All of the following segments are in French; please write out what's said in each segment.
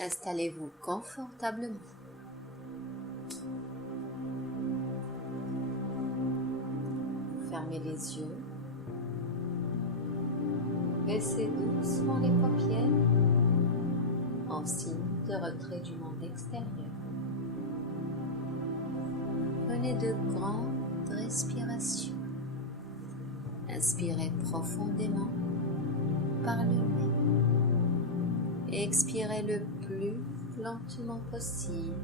Installez-vous confortablement. Fermez les yeux. Baissez doucement les paupières en signe de retrait du monde extérieur. Prenez de grandes respirations. Inspirez profondément par le nez et expirez le plus lentement possible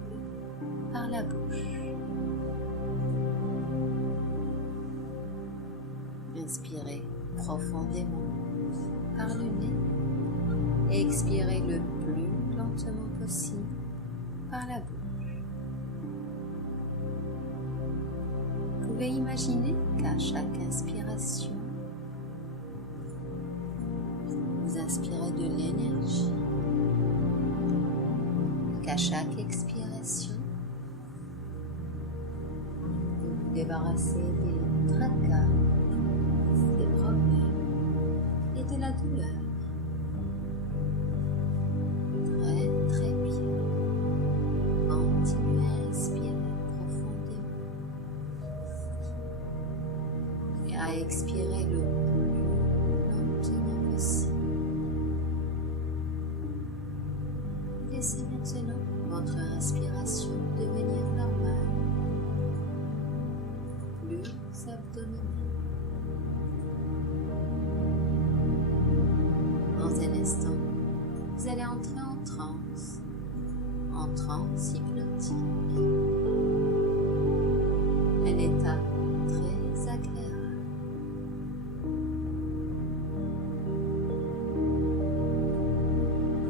par la bouche. Inspirez profondément par le nez et expirez le plus lentement possible par la bouche. Vous pouvez imaginer qu'à chaque inspiration, vous inspirez de l'énergie, qu'à chaque expiration, vous vous débarrassez des tracas, des problèmes et de la douleur. Très bien. Continuez à inspirer profondément et à expirer le plus lentement possible. Laissez maintenant votre respiration devenir normale, plus abdominale. Dans un instant, vous allez entrer en transe hypnotique. Un état très agréable.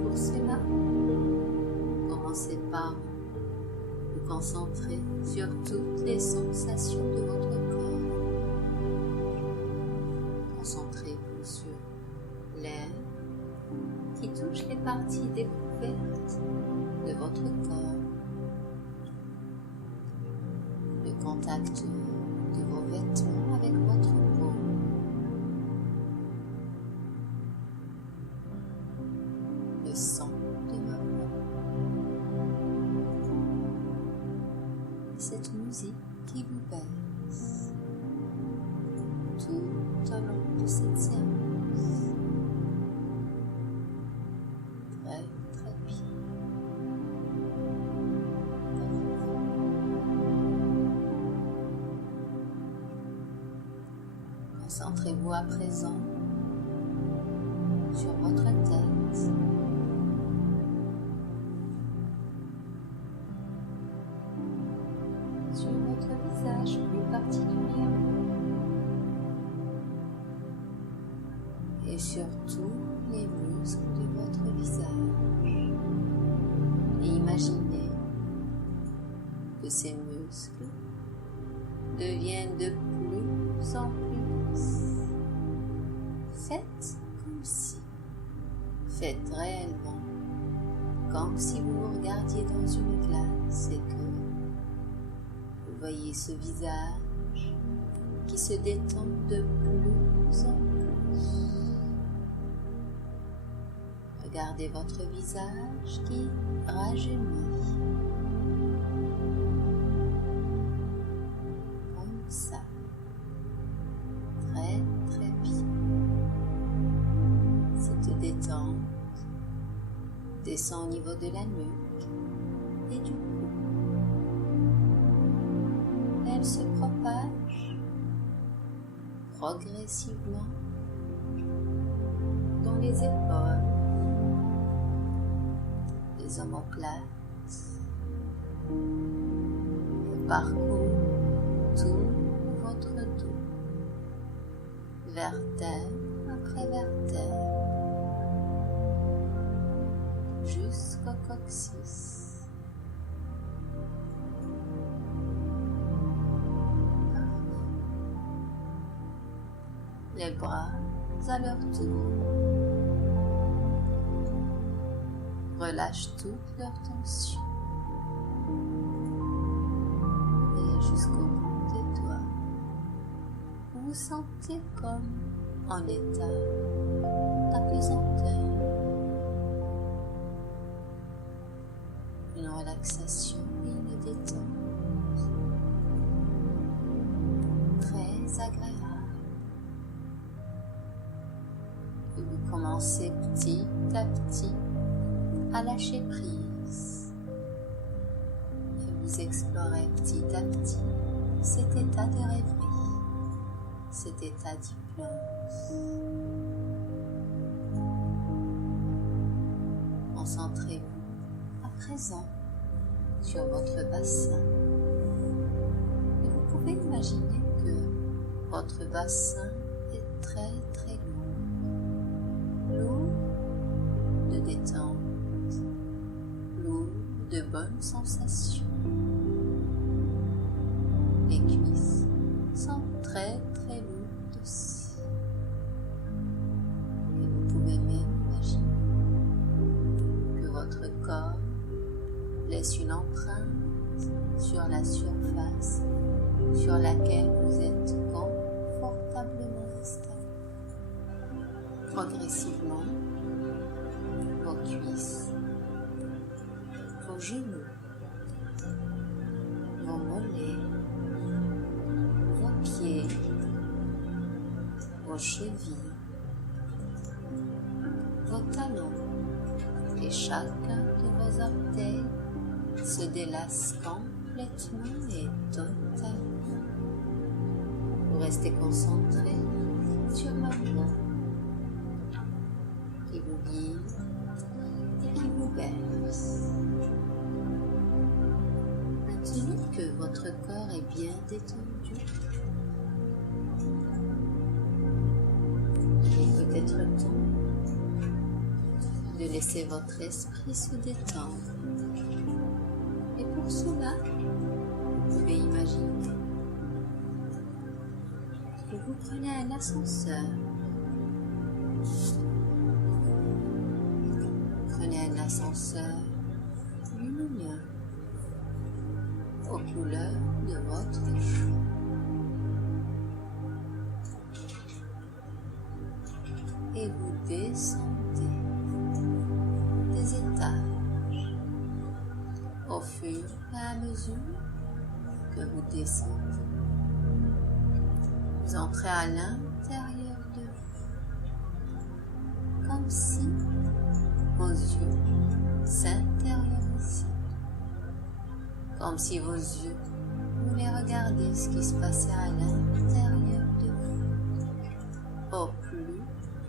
Pour cela, commencez par vous concentrer sur toutes les sensations de votre corps. Concentrez-vous sur l'air qui touche les parties découvertes de votre corps, le contact de vos vêtements avec votre peau, le son de ma voix, cette musique qui vous berce tout au long de cette séance. Très bien. Concentrez-vous à présent sur votre tête, sur votre visage plus particulièrement et sur tous les muscles de votre visage. Et imaginez que ces muscles deviennent de plus en plus lisses. Faites comme si, faites réellement comme si vous vous regardiez dans une glace et que vous voyez ce visage qui se détend de plus en plus. Regardez votre visage qui rajeunit. Comme ça. Très bien. Cette détente descend au niveau de la nuque et du cou. Elle se propage progressivement dans les épaules, les omoplates, et parcourt tout votre dos, vertèbre après vertèbre, jusqu'au coccyx. Les bras à leur tour relâchent toute leur tension et jusqu'au bout des doigts vous vous sentez comme en état d'apesanteur. relaxation et une détente très agréable. Et vous commencez petit à petit à lâcher prise. Et vous explorez petit à petit cet état de rêverie, cet état d'hypnose. Concentrez-vous à présent sur votre bassin. Et vous pouvez imaginer que votre bassin est très très lourd de détente, lourd de bonnes sensations. Les cuisses sont très très lourdes aussi. Et vous pouvez même imaginer que votre corps laisse une empreinte sur la surface sur laquelle vous êtes confortablement installé. Progressivement, vos cuisses, vos genoux, vos mollets, vos pieds, vos chevilles, vos talons et chacun de vos orteils se délace complètement et totalement. Vous restez concentré sur ma main qui vous guide et qui vous berce. Maintenant que votre corps est bien détendu, il est peut-être temps de laisser votre esprit se détendre. Et pour cela, vous pouvez imaginer que vous prenez un ascenseur. Prenez un ascenseur lumineux aux couleurs de votre choix. Et vous descendez des étages au fur et à mesure que vous descendez. Vous entrez à l'intérieur de vous, comme si vos yeux s'intériorisaient, comme si vos yeux voulaient regarder ce qui se passait à l'intérieur de vous, au plus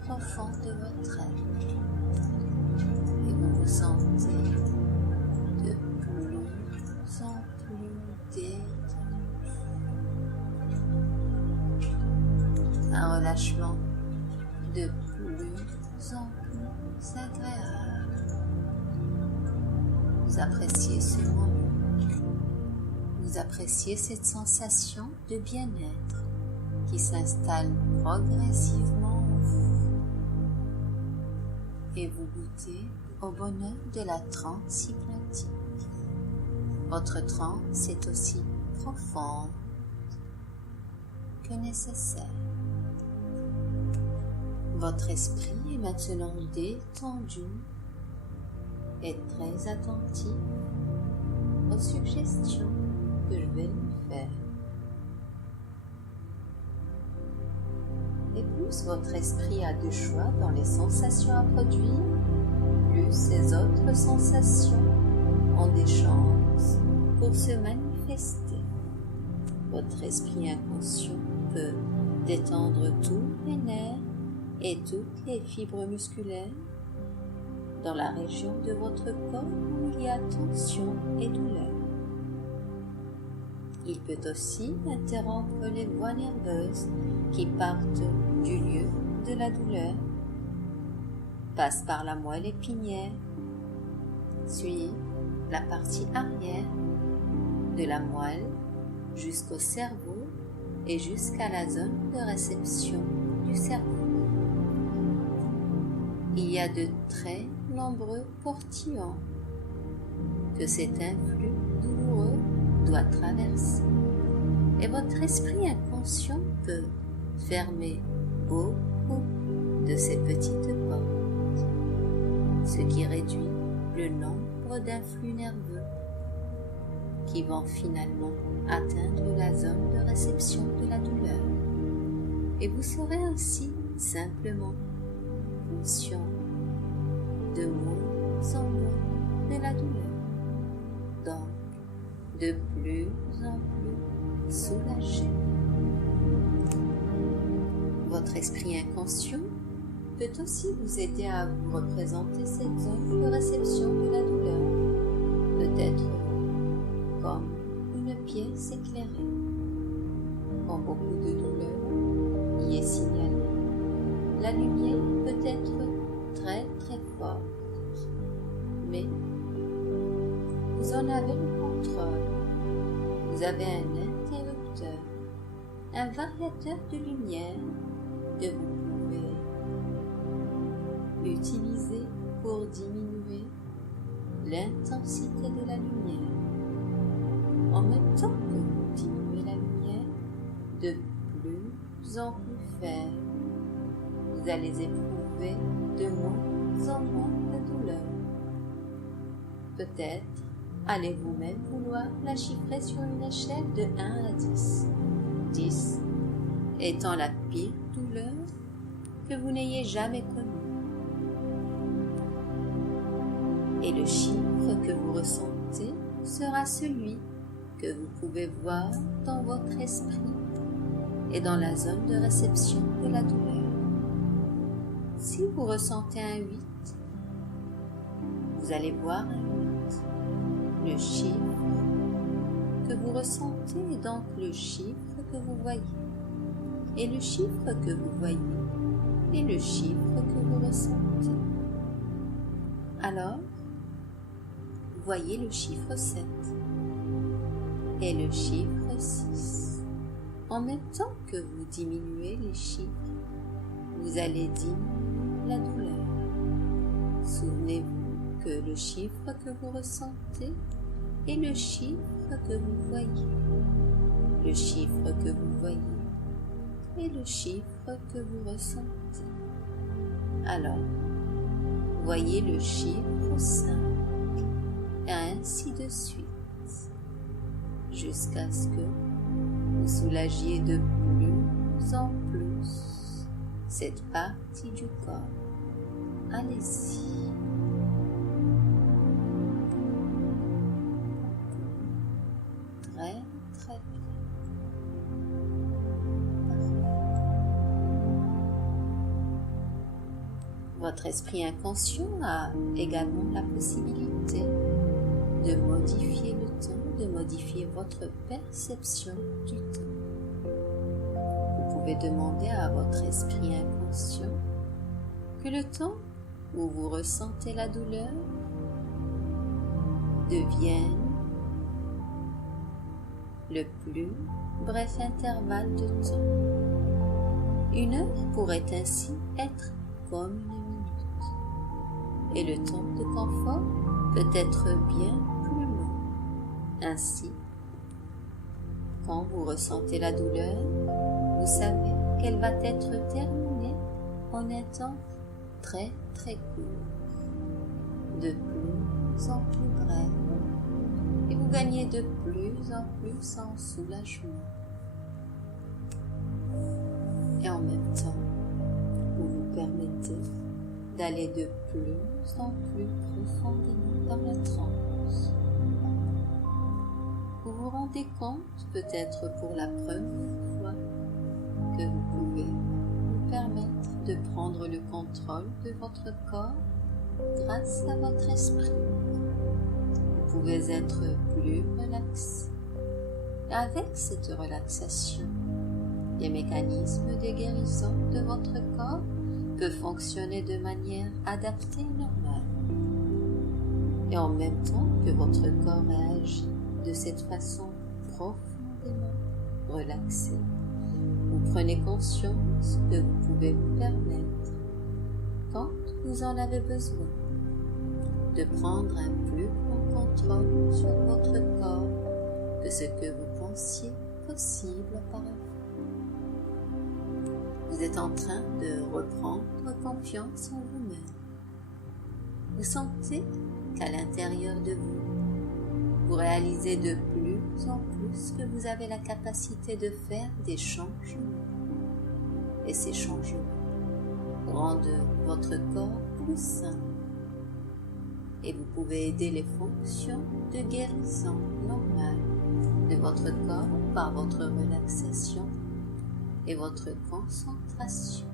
profond de votre être. Et vous vous sentez de plus en plus détendu. Un relâchement de plus en plus agréable. Vous appréciez ce moment. Vous appréciez cette sensation de bien-être qui s'installe progressivement en vous. Et vous goûtez au bonheur de la transe hypnotique. Votre transe est aussi profonde que nécessaire. Votre esprit est maintenant détendu et très attentif aux suggestions que je vais lui faire. Et plus votre esprit a de choix dans les sensations à produire, plus ces autres sensations ont des chances pour se manifester. Votre esprit inconscient peut détendre tous les nerfs et toutes les fibres musculaires dans la région de votre corps où il y a tension et douleur. Il peut aussi interrompre les voies nerveuses qui partent du lieu de la douleur, passent par la moelle épinière, suivent la partie arrière de la moelle jusqu'au cerveau et jusqu'à la zone de réception du cerveau. Il y a de très nombreux portillons que cet influx douloureux doit traverser. Et votre esprit inconscient peut fermer beaucoup de ces petites portes, ce qui réduit le nombre d'influx nerveux qui vont finalement atteindre la zone de réception de la douleur. Et vous serez ainsi simplement conscient de moins en moins de la douleur. Donc, de plus en plus soulagé. Votre esprit inconscient peut aussi vous aider à vous représenter cette zone de réception de la douleur, peut-être comme une pièce éclairée. Quand beaucoup de douleur y est signalée, la lumière peut être très très forte, mais vous en avez le contrôle. Vous avez un interrupteur, un variateur de lumière que vous pouvez utiliser pour diminuer l'intensité de la lumière. En même temps que vous diminuez la lumière de plus en plus faible, vous allez éprouver de moins en moins de douleur. Peut-être allez-vous même vouloir la chiffrer sur une échelle de 1 à 10. 10 étant la pire douleur que vous n'ayez jamais connue. Et le chiffre que vous ressentez sera celui que vous pouvez voir dans votre esprit et dans la zone de réception de la douleur. Si vous ressentez un 8, vous allez voir un 8. Le chiffre que vous ressentez est donc le chiffre que vous voyez. Et le chiffre que vous voyez est le chiffre que vous ressentez. Alors, voyez le chiffre 7 et le chiffre 6. En même temps que vous diminuez les chiffres, vous allez diminuer la douleur. Souvenez-vous que le chiffre que vous ressentez est le chiffre que vous voyez. Le chiffre que vous voyez est le chiffre que vous ressentez. Alors, voyez le chiffre 5 et ainsi de suite, jusqu'à ce que vous soulagiez de plus en plus cette partie du corps. Allez-y. Très, très bien. Votre esprit inconscient a également la possibilité de modifier le temps, de modifier votre perception du temps. Vous pouvez demander à votre esprit inconscient que le temps où vous ressentez la douleur devienne le plus bref intervalle de temps. 1 heure pourrait ainsi être comme 1 minute, et le temps de confort peut être bien plus long. Ainsi, quand vous ressentez la douleur, vous savez qu'elle va être terminée en un temps très très court, de plus en plus bref, et vous gagnez de plus en plus en soulagement. Et en même temps, vous vous permettez d'aller de plus en plus profondément dans la transe. Vous vous rendez compte, peut-être pour la première fois, que vous pouvez vous permettre de prendre le contrôle de votre corps grâce à votre esprit. Vous pouvez être plus relaxé. Avec cette relaxation, les mécanismes de guérison de votre corps peuvent fonctionner de manière adaptée et normale. Et en même temps que votre corps réagit de cette façon profondément relaxée, vous prenez conscience que vous pouvez vous permettre, quand vous en avez besoin, de prendre un plus grand contrôle sur votre corps que ce que vous pensiez possible auparavant. Vous êtes en train de reprendre confiance en vous-même. Vous sentez qu'à l'intérieur de vous, Vous réalisez de plus en plus que vous avez la capacité de faire des changements. Et ces changements rendent votre corps plus sain. Et vous pouvez aider les fonctions de guérison normale de votre corps par votre relaxation et votre concentration.